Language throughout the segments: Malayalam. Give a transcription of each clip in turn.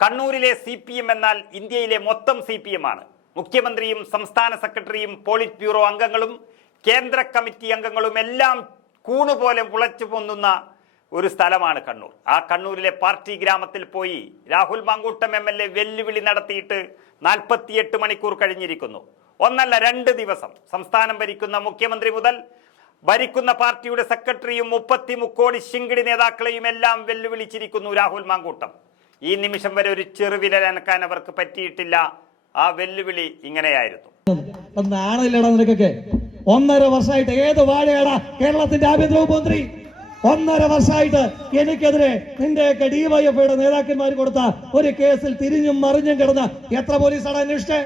കണ്ണൂരിലെ CPM എന്നാൽ ഇന്ത്യയിലെ മൊത്തം CPM ആണ്. മുഖ്യമന്ത്രിയും സംസ്ഥാന സെക്രട്ടറിയും പോളിറ്റ് ബ്യൂറോ അംഗങ്ങളും കേന്ദ്ര കമ്മിറ്റി അംഗങ്ങളും എല്ലാം കൂണുപോലെ മുളച്ചു പൊന്നുന്ന ഒരു സ്ഥലമാണ് കണ്ണൂർ. ആ കണ്ണൂരിലെ പാർട്ടി ഗ്രാമത്തിൽ പോയി രാഹുൽ മാങ്കൂട്ടം MLA വെല്ലുവിളി നടത്തിയിട്ട് 48 മണിക്കൂർ കഴിഞ്ഞിരിക്കുന്നു. ഒന്നല്ല 2 ദിവസം സംസ്ഥാനം ഭരിക്കുന്ന മുഖ്യമന്ത്രി മുതൽ ഭരിക്കുന്ന പാർട്ടിയുടെ സെക്രട്ടറിയും 30 കോടി ശിങ്കിടി നേതാക്കളെയും എല്ലാം വെല്ലുവിളിച്ചിരിക്കുന്നു രാഹുൽ മാങ്കൂട്ടം. ഈ നിമിഷം വരെ ഒരു ചെറുവിരലനക്കാൻ അവർക്ക് പറ്റിയിട്ടില്ല. ആ വെല്ലുവിളി ഇങ്ങനെയായിരുന്നു. നിനക്കൊക്കെ 1.5 വർഷമായിട്ട് ഏത് വാഴയാടാ കേരളത്തിന്റെ ആഭ്യന്തര മന്ത്രി? 1.5 വർഷമായിട്ട് എനിക്കെതിരെ നിന്റെയൊക്കെ ഡിവൈഎഫ്ഐയുടെ നേതാക്കന്മാർ കൊടുത്ത ഒരു കേസിൽ തിരിഞ്ഞും മറിഞ്ഞും കിടന്ന എത്ര പോലീസാണ് അന്വേഷിച്ചേ?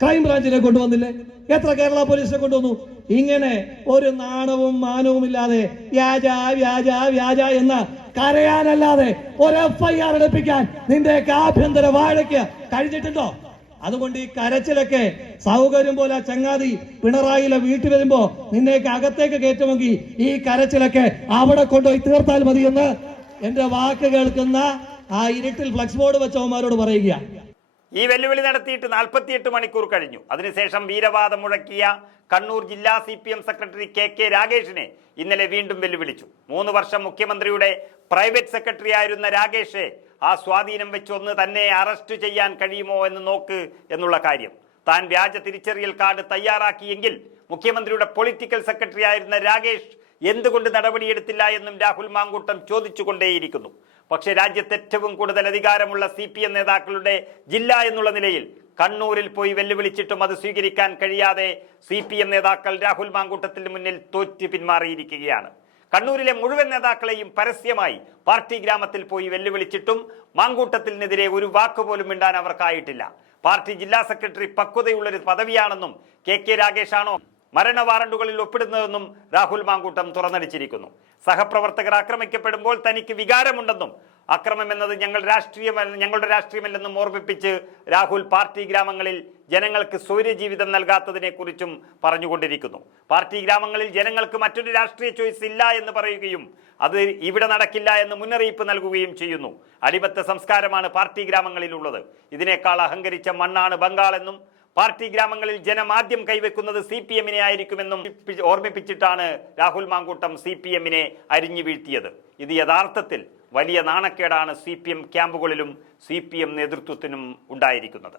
ക്രൈംബ്രാഞ്ചിനെ കൊണ്ടുവന്നില്ലേ? എത്ര കേരള പോലീസിനെ കൊണ്ടുവന്നു? ഇങ്ങനെ ഒരു നാണവും മാനവും ഇല്ലാതെ വ്യാജ വ്യാജ വ്യാജ എന്ന് കരയാനല്ലാതെ ഒരു FIR എടുപ്പിക്കാൻ നിന്റെയൊക്കെ ആഭ്യന്തര വാഴയ്ക്ക് കഴിഞ്ഞിട്ടുണ്ടോ? അതുകൊണ്ട് ഈ കരച്ചിലൊക്കെ സൗകര്യം പോലെ ചങ്ങാതി പിണറായിലെ വീട്ടിൽ വരുമ്പോ നിന്നെയൊക്കെ അകത്തേക്ക് കയറ്റുമെങ്കിൽ ഈ കരച്ചിലൊക്കെ അവിടെ കൊണ്ടുപോയി തീർത്താൽ മതിയെന്ന് എന്റെ വാക്ക് കേൾക്കുന്ന ആ ഇരുട്ടിൽ ഫ്ലക്സ് ബോർഡ് വെച്ചവന്മാരോട് പറയുക. ഈ വെല്ലുവിളി നടത്തിയിട്ട് 48 മണിക്കൂർ കഴിഞ്ഞു. അതിനുശേഷം വീരവാദം മുഴക്കിയ കണ്ണൂർ ജില്ലാ CPM സെക്രട്ടറി KK രാഗേഷിനെ ഇന്നലെ വീണ്ടും വെല്ലുവിളിച്ചു. 3 വർഷം മുഖ്യമന്ത്രിയുടെ പ്രൈവറ്റ് സെക്രട്ടറി ആയിരുന്ന രാഗേഷെ ആ സ്വാധീനം വെച്ചൊന്ന് തന്നെ അറസ്റ്റ് ചെയ്യാൻ കഴിയുമോ എന്ന് നോക്ക് എന്നുള്ള കാര്യം. താൻ വ്യാജ തിരിച്ചറിയൽ കാർഡ് തയ്യാറാക്കിയെങ്കിൽ മുഖ്യമന്ത്രിയുടെ പൊളിറ്റിക്കൽ സെക്രട്ടറി ആയിരുന്ന രാഗേഷ് എന്തുകൊണ്ട് നടപടിയെടുത്തില്ല എന്നും രാഹുൽ മാങ്കൂട്ടം ചോദിച്ചുകൊണ്ടേയിരിക്കുന്നു. പക്ഷേ രാജ്യത്ത് ഏറ്റവും കൂടുതൽ അധികാരമുള്ള CPM നേതാക്കളുടെ ജില്ല എന്നുള്ള നിലയിൽ കണ്ണൂരിൽ പോയി വെല്ലുവിളിച്ചിട്ടും അത് സ്വീകരിക്കാൻ കഴിയാതെ CPM നേതാക്കൾ രാഹുൽ മാങ്കൂട്ടത്തിന് മുന്നിൽ തോറ്റു പിന്മാറിയിരിക്കുകയാണ്. കണ്ണൂരിലെ മുഴുവൻ നേതാക്കളെയും പരസ്യമായി പാർട്ടി ഗ്രാമത്തിൽ പോയി വെല്ലുവിളിച്ചിട്ടും മാങ്കൂട്ടത്തിനെതിരെ ഒരു വാക്കുപോലും മിണ്ടാൻ അവർക്കായിട്ടില്ല. പാർട്ടി ജില്ലാ സെക്രട്ടറി പക്വതയുള്ളൊരു പദവിയാണെന്നും KK രാഗേഷാണോ മരണ വാറണ്ടുകളിൽ ഒപ്പിടുന്നതെന്നും രാഹുൽ മാങ്കൂട്ടം തുറന്നടിച്ചിരിക്കുന്നു. സഹപ്രവർത്തകർ ആക്രമിക്കപ്പെടുമ്പോൾ തനിക്ക് വികാരമുണ്ടെന്നും അക്രമം എന്നത് ഞങ്ങളുടെ രാഷ്ട്രീയമല്ലെന്നും ഓർമ്മിപ്പിച്ച് രാഹുൽ പാർട്ടി ഗ്രാമങ്ങളിൽ ജനങ്ങൾക്ക് സ്വൈര്യജീവിതം നൽകാത്തതിനെ കുറിച്ചും പറഞ്ഞുകൊണ്ടിരിക്കുന്നു. പാർട്ടി ഗ്രാമങ്ങളിൽ ജനങ്ങൾക്ക് മറ്റൊരു രാഷ്ട്രീയ ചോയ്സ് ഇല്ല എന്ന് പറയുകയും അത് ഇവിടെ നടക്കില്ല എന്ന് മുന്നറിയിപ്പ് നൽകുകയും ചെയ്യുന്നു. അടിമത്ത സംസ്കാരമാണ് പാർട്ടി ഗ്രാമങ്ങളിലുള്ളത്. ഇതിനേക്കാൾ അഹങ്കരിച്ച മണ്ണാണ് ബംഗാൾ എന്നും പാർട്ടി ഗ്രാമങ്ങളിൽ ജനം ആദ്യം കൈവെക്കുന്നത് CPM-നെ ആയിരിക്കുമെന്നും ഓർമ്മിപ്പിച്ചിട്ടാണ് രാഹുൽ മാങ്കൂട്ടം CPM-നെ അരിഞ്ഞു വീഴ്ത്തിയത്. ഇത് യഥാർത്ഥത്തിൽ വലിയ നാണക്കേടാണ് CPM ക്യാമ്പുകളിലും CPM നേതൃത്വത്തിനും ഉണ്ടായിരിക്കുന്നത്.